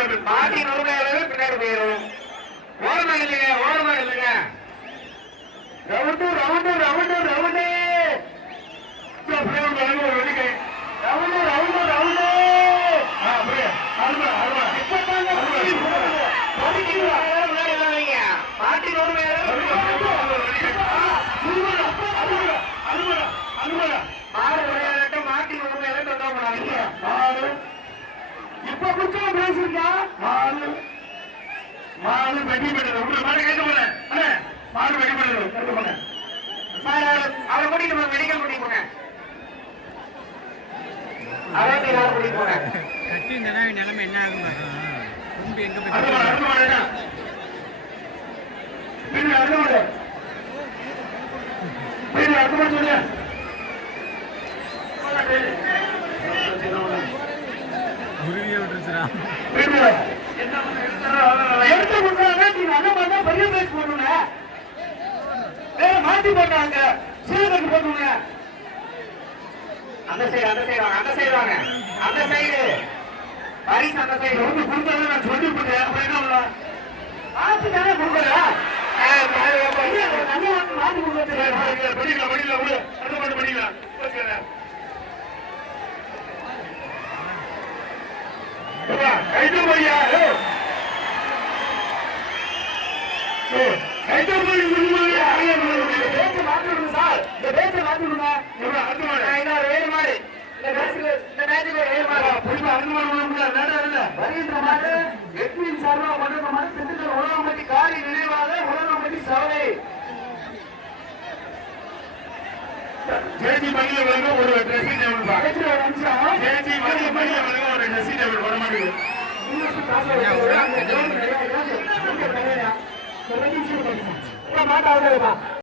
போயிடும் பாதி நுழையாவே பின்னாடி போயிடும் ஓரமா இல்லைங்க ஓரமா இல்லைங்க? Round round round round. Round round round. பாட்டி நோடு மாட்டி நோடு மாட்டி இப்ப குற்றம் பேசுறீங்க மாடு மாடு வெட்டி பெற்றது உங்களை மாடு கேட்க போறேன். மாடு வெட்டி பெற்றது கேட்க போறேன். சார் அவரை கூட்டிட்டு போங்க மெடிக்கல் கூட்டிட்டு போங்க. அறுபத்தி நாலு கூட்டிட்டு போங்க. கட்டி இந்த நாய் நிலைமை என்ன ஆகும். கொம்பு எங்க போய் அடுத்த மாடு அடுத்த மாடு அடுத்த மாடு. பேசுறான் எடுத்து கொடுக்குறாங்க நீங்க அந்த மாதிரி தான் பெரிய பேச்சு வேற மாத்தி போட்டாங்க சீரகத்துக்கு போட்டுங்க அந்த சைடு அந்த சைடு அந்த சைடு வாங்க அந்த சைடு பரிசு அந்த சைடு வந்து கொடுத்ததை நான் சொல்லி போட்டேன் அப்புறம் என்ன ஒரு ட்ரெஸ்ஸிங் டேபிள் ஜேஜி ಮಾತಾಡೋದಿಲ್ಲ